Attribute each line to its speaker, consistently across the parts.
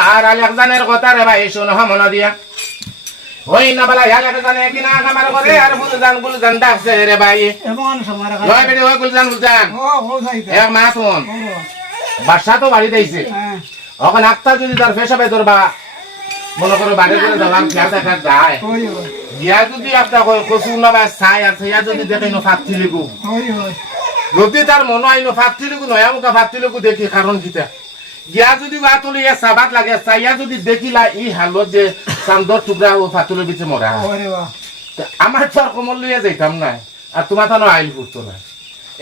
Speaker 1: আর আলেকজানের কথা রে ভাই শোন মন দিয়া। ওই না বলা ইয়ালে জানে কি না কামার করে আর বুল জান বুল জান ডাকছে রে ভাই। ওই বেডি ওই বুল জান বুল জান এক মা তুন বাসা তো বাড়ি দিয়েছে ওখানে আক্তার যদি তার পেশাবে মনে করো বাড়ি করে যাওয়ার খেয়াল দেখা যায়। ইয়া যদি আপনার কচু না বা চাই আছে ইয়া যদি দেখে নো ফাটি যদি তার মনে হয় নয়া মুখা ফাটি দেখি কারণ কিতা। ইয়া যদি বা তুলি ইয়া সাবাত লাগে চাইয়া যদি দেখিলা ই হালত যে চান্দর টুকরা ও ফাতুলের বিচে মরা আমার তো আর কমল লইয়া যাইতাম না আর তোমার তো আইল ফুটতো না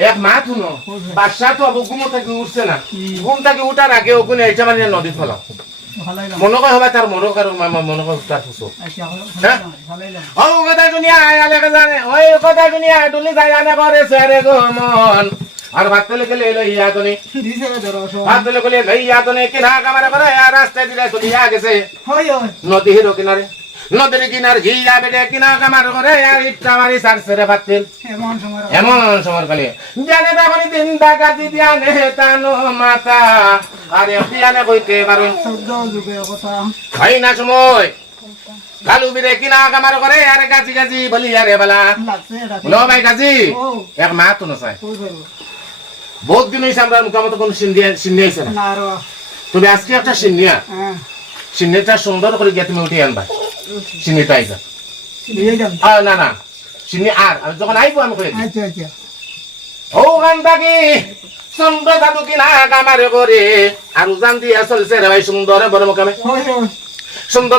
Speaker 1: এক মা তুনো বাদশা তো আবু ঘুমো থেকে উঠছে না ঘুম থেকে উঠার আগে ওখানে এইটা মানে নদী ফেলাও মনে কয় হবে তার মনে করো মনে কয় তার ফুসো ও কথা শুনিয়া আলে জানে। ওই কথা শুনিয়া তুমি যাই আনে করে সেরে গো মন। আর ভাত তুলে গেলে এলো ইয়া তুমি ভাত তুলে গেলে লইয়া তুমি কিনা কামারে করে আর রাস্তায় দিলে চলিয়া গেছে নদী হিরো কিনারে। নদীর কিনার ঘিয়া বেড়ে কিনা কামার করে আর ইটটা মারি সারছে রে ভাত তেল এমন সময় কালে জানে বাবানি দিন টাকা দিদি আনে তানো মাতা। আর আনে কইতে পারো। খাই না সময়। কালু বিরে কিনা কামার করে আরে গাছি গাছি বলি আরে বালা। বলো ভাই গাছি এক মা তো নসাই বহুত দিন হয়েছে আমরা মুখামতো কোনো সিন্ধিয়া সিন্নি হয়েছে না। তবে আজকে একটা সিন্নিয়া সিন্নিটা সুন্দর করে গিয়ে তুমি উঠে আনবা। সিন্নিটা আইসা না না। সিন্নি আর যখন আইবো আমি কই ও গান থাকি সুন্দর দাদু কিনা কামারে করে আর উজান দিয়া চলছে রে ভাই সুন্দর বড় সুন্দর